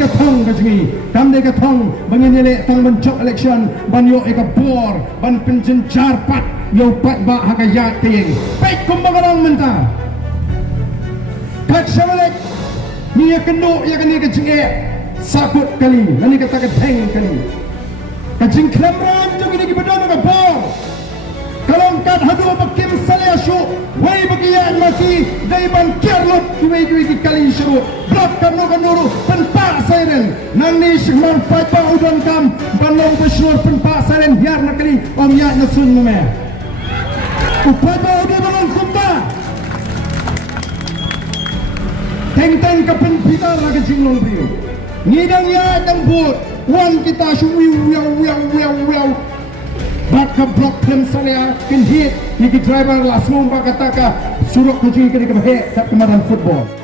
ka thong ka jingi kam de ka thong bangin ele tong ban chok election ban yo eka bor ban penjen jarpat yo pat ba hakaya ting baik kumba karang menta kat shamalek ni ya kendo ya kani ka jingi sakut kali nani ka takat heng kali ka jing klamran jo kini ki badan ka bor kalong kat hadu bakim salashu wai bagian mati daiban kerlut kiwai ki kali syurut blok kanu kanuru penpa siren nang ni shman fight pa udon kam banong besyur penpa siren biar nakali om ya nasun meme upai pa udon banong kumba teng kapen pitar ka jinglong brio ngidang ya dang bot wan kita shu wiu baka blok film saya kin hit ni driver la semua baka taka surok kucing kini ke tak kemarin football